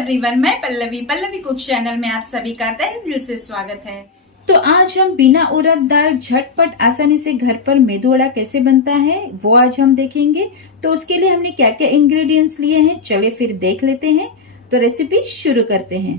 Everyone, मैं Pallavi cook channel में आप सभी का तहे दिल से स्वागत है। तो आज हम बिना उड़द दाल झटपट आसानी से घर पर मेदू वड़ा कैसे बनता है वो आज हम देखेंगे। तो उसके लिए हमने क्या क्या इंग्रेडिएंट्स लिए हैं, चले फिर देख लेते हैं। तो रेसिपी शुरू करते हैं।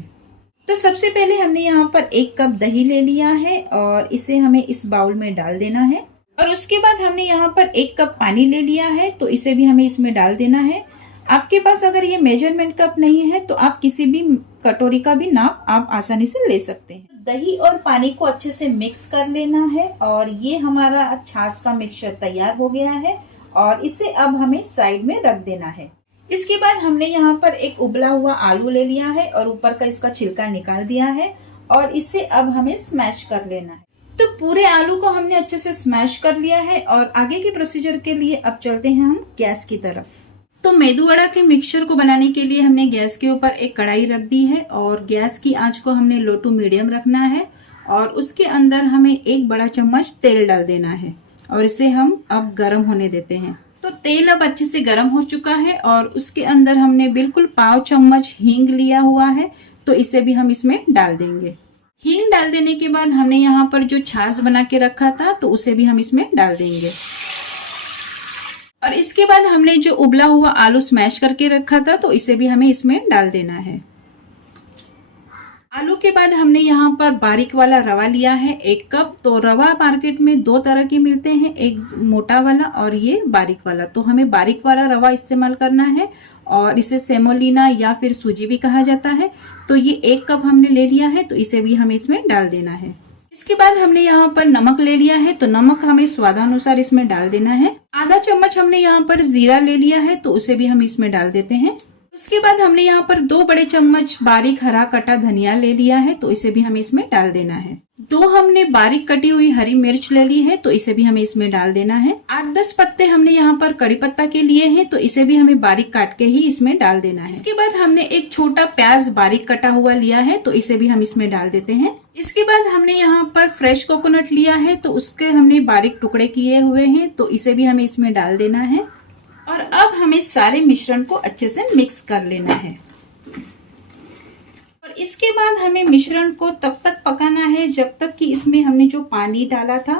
तो सबसे पहले हमने यहाँ पर 1 कप दही ले लिया है और इसे हमें इस बाउल में डाल देना है। और उसके बाद हमने यहाँ पर 1 कप पानी ले लिया है, तो इसे भी हमें इसमें डाल देना है। आपके पास अगर ये मेजरमेंट कप नहीं है तो आप किसी भी कटोरी का भी नाप आप आसानी से ले सकते हैं। दही और पानी को अच्छे से मिक्स कर लेना है और ये हमारा छाछ का मिक्सचर तैयार हो गया है और इसे अब हमें साइड में रख देना है। इसके बाद हमने यहाँ पर एक उबला हुआ आलू ले लिया है और ऊपर का इसका छिलका निकाल दिया है और इसे अब हमें स्मैश कर लेना है। तो पूरे आलू को हमने अच्छे से स्मैश कर लिया है और आगे के प्रोसीजर के लिए अब चलते हैं हम गैस की तरफ। तो मेदू वड़ा के मिक्सचर को बनाने के लिए हमने गैस के ऊपर एक कढ़ाई रख दी है और गैस की आंच को हमने लो टू मीडियम रखना है और उसके अंदर हमें 1 बड़ा चम्मच तेल डाल देना है और इसे हम अब गर्म होने देते हैं। तो तेल अब अच्छे से गर्म हो चुका है और उसके अंदर हमने बिल्कुल पाव चम्मच हींग लिया हुआ है, तो इसे भी हम इसमें डाल देंगे। हींग डाल देने के बाद हमने यहाँ पर जो छाछ बना के रखा था तो उसे भी हम इसमें डाल देंगे। और इसके बाद हमने जो उबला हुआ आलू स्मैश करके रखा था तो इसे भी हमें इसमें डाल देना है। आलू के बाद हमने यहाँ पर बारीक वाला रवा लिया है 1 कप। तो रवा मार्केट में 2 तरह के मिलते हैं, एक मोटा वाला और ये बारीक वाला। तो हमें बारीक वाला रवा इस्तेमाल करना है और इसे सेमोलिना या फिर सूजी भी कहा जाता है। तो ये 1 कप हमने ले लिया है, तो इसे भी हमें इसमें डाल देना है। इसके बाद हमने यहाँ पर नमक ले लिया है, तो नमक हमें स्वादानुसार इसमें डाल देना है। आधा चम्मच हमने यहाँ पर जीरा ले लिया है, तो उसे भी हम इसमें डाल देते हैं। उसके बाद हमने यहाँ पर 2 बड़े चम्मच बारीक हरा कटा धनिया ले लिया है, तो इसे भी हमें इसमें डाल देना है। 2 हमने बारीक कटी हुई हरी मिर्च ले ली है, तो इसे भी हमें इसमें डाल देना है। 8-10 पत्ते हमने यहाँ पर कड़ी पत्ता के लिए हैं, तो इसे भी हमें बारीक काट के ही इसमें डाल देना है। इसके बाद हमने एक छोटा प्याज बारीक कटा हुआ लिया है, तो इसे भी हम इसमें डाल देते हैं। इसके बाद हमने यहाँ पर फ्रेश कोकोनट लिया है, तो उसके हमने बारीक टुकड़े किए हुए हैं, तो इसे भी हमें इसमें डाल देना है। और अब हमें सारे मिश्रण को अच्छे से मिक्स कर लेना है। और इसके बाद हमें मिश्रण को तब तक पकाना है जब तक कि इसमें हमने जो पानी डाला था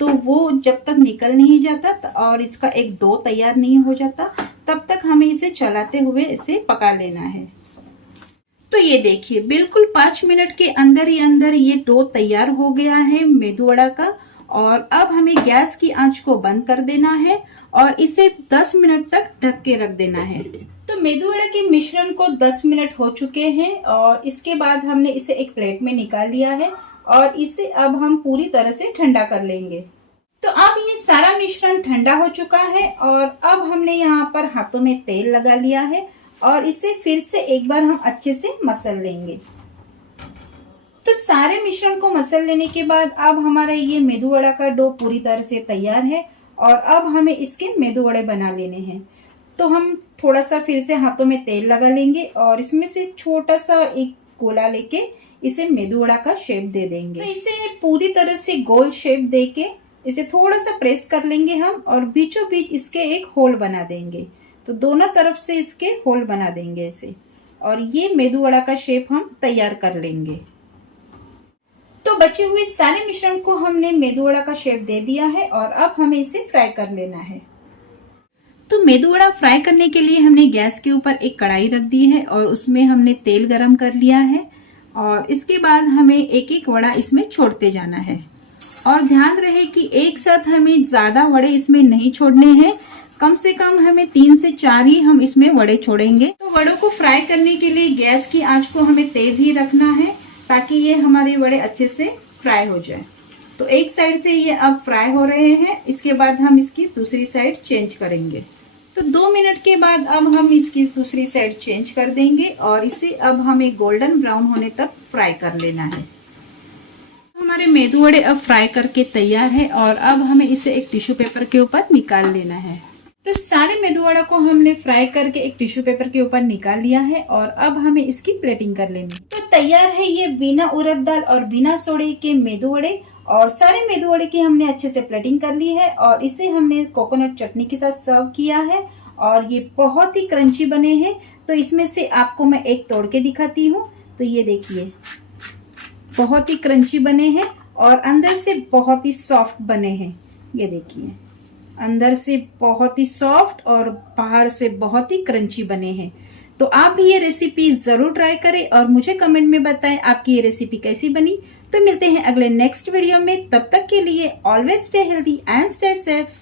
तो वो जब तक निकल नहीं जाता और इसका एक डो तैयार नहीं हो जाता, तब तक हमें इसे चलाते हुए इसे पका लेना है। तो ये देखिए बिल्कुल 5 मिनट के अंदर ही अंदर ये डो तैयार हो गया है मेदू वड़ा का। और अब हमें गैस की आंच को बंद कर देना है और इसे 10 मिनट तक ढक के रख देना है। तो मेदू वड़ा के मिश्रण को 10 मिनट हो चुके हैं और इसके बाद हमने इसे एक प्लेट में निकाल लिया है और इसे अब हम पूरी तरह से ठंडा कर लेंगे। तो अब ये सारा मिश्रण ठंडा हो चुका है और अब हमने यहाँ पर हाथों में तेल लगा लिया है और इसे फिर से एक बार हम अच्छे से मसल लेंगे। तो सारे मिश्रण को मसल लेने के बाद अब हमारा ये मेदू वड़ा का डो पूरी तरह से तैयार है और अब हमें इसके मेदू वड़े बना लेने हैं। तो हम थोड़ा सा फिर से हाथों में तेल लगा लेंगे और इसमें से छोटा सा एक गोला लेके इसे मेदू वड़ा का शेप दे देंगे। तो इसे पूरी तरह से गोल शेप देके इसे थोड़ा सा प्रेस कर लेंगे हम और बीचों बीच इसके एक होल बना देंगे। तो दोनों तरफ से इसके होल बना देंगे इसे और ये मेदू वड़ा का शेप हम तैयार कर लेंगे। तो बचे हुए सारे मिश्रण को हमने मेदू वड़ा का शेप दे दिया है और अब हमें इसे फ्राई कर लेना है। तो मेदू वड़ा फ्राई करने के लिए हमने गैस के ऊपर एक कढ़ाई रख दी है और उसमें हमने तेल गरम कर लिया है और इसके बाद हमें एक एक वड़ा इसमें छोड़ते जाना है। और ध्यान रहे कि एक साथ हमें ज्यादा वड़े इसमें नहीं छोड़ने हैं, कम से कम हमें 3 से 4 ही हम इसमें वड़े छोड़ेंगे। तो वड़ों को फ्राई करने के लिए गैस की आंच को हमें तेज ही रखना है ताकि ये हमारे वड़े अच्छे से फ्राई हो जाए। तो एक साइड से ये अब फ्राई हो रहे हैं, इसके बाद हम इसकी दूसरी साइड चेंज करेंगे। तो 2 मिनट के बाद अब हम इसकी दूसरी साइड चेंज कर देंगे और इसे अब हमें गोल्डन ब्राउन होने तक फ्राई कर लेना है। हमारे मेदू वड़े अब फ्राई करके तैयार है और अब हमें इसे एक टिश्यू पेपर के ऊपर निकाल लेना है। तो सारे मेदू वड़ा को हमने फ्राई करके एक टिश्यू पेपर के ऊपर निकाल लिया है और अब हमें इसकी प्लेटिंग कर लेनी। तो तैयार है ये बिना उड़द दाल और बिना सोडे के मेदू वड़े। और सारे मेदू वड़े की हमने अच्छे से प्लेटिंग कर ली है और इसे हमने कोकोनट चटनी के साथ सर्व किया है और ये बहुत ही क्रंची बने हैं। तो इसमें से आपको मैं एक तोड़ के दिखाती हूँ। तो ये देखिए बहुत ही क्रंची बने हैं और अंदर से बहुत ही सॉफ्ट बने हैं। ये देखिए अंदर से बहुत ही सॉफ्ट और बाहर से बहुत ही क्रंची बने हैं। तो आप भी ये रेसिपी जरूर ट्राई करें और मुझे कमेंट में बताएं आपकी ये रेसिपी कैसी बनी। तो मिलते हैं अगले नेक्स्ट वीडियो में, तब तक के लिए always stay healthy and stay safe.